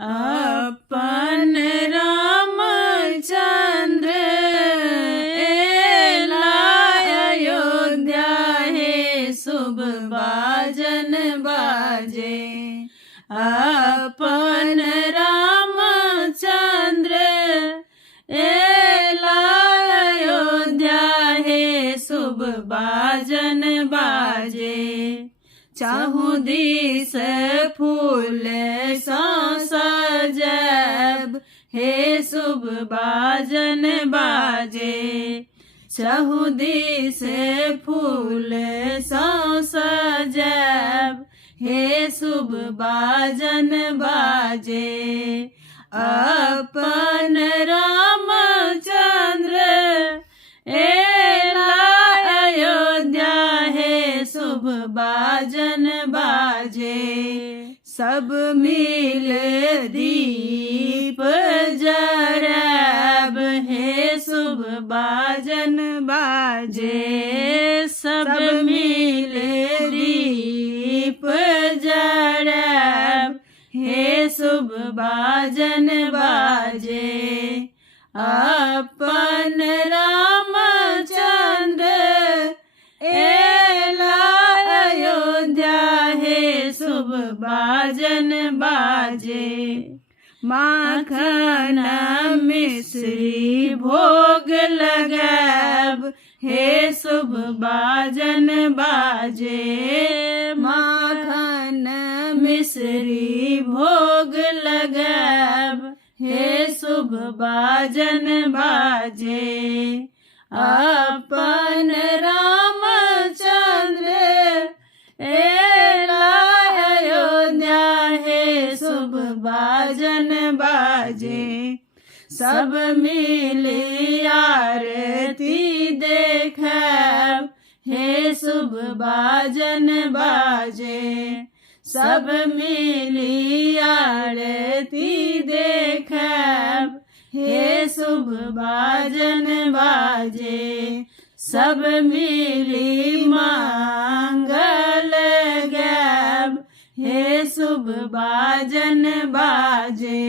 अपन रामचंद्र एला अयोध्या हे शुभ बाजन बाजे। अपन रामचंद्र एला अयोध्या हे शुभ बाजन बाजे। चाहूँ दिस फूल सजब हे शुभ बाजन बाजे। चाहूँ दिस फूल सजब हे शुभ बाजन बाजे। अपन रामचंद्र एला अयोध्या हे शुभ बाजन बाजे। सब मिल दीप जरब हे शुभ बाजन बाजे। सब मिल दीप जरब हे शुभ बाजन बाजे। अपन रामचंद्र एला अयोध्या हे शुभ बाजन बाजे। माखन मिश्री भोग लगब हे शुभ बाजन बाजे। माखन मिश्री भोग लगब हे शुभ बाजन बाजे। अपन रामचंद्र एला अयोध्या हे शुभ बाजन बाजे। सब मिली आरती देखब हे शुभ बाजन बाजे। सब मिली आरती देखब हे शुभ बाजन बाजे। सब मिली मंगल गैब हे शुभ बाजन बाजे।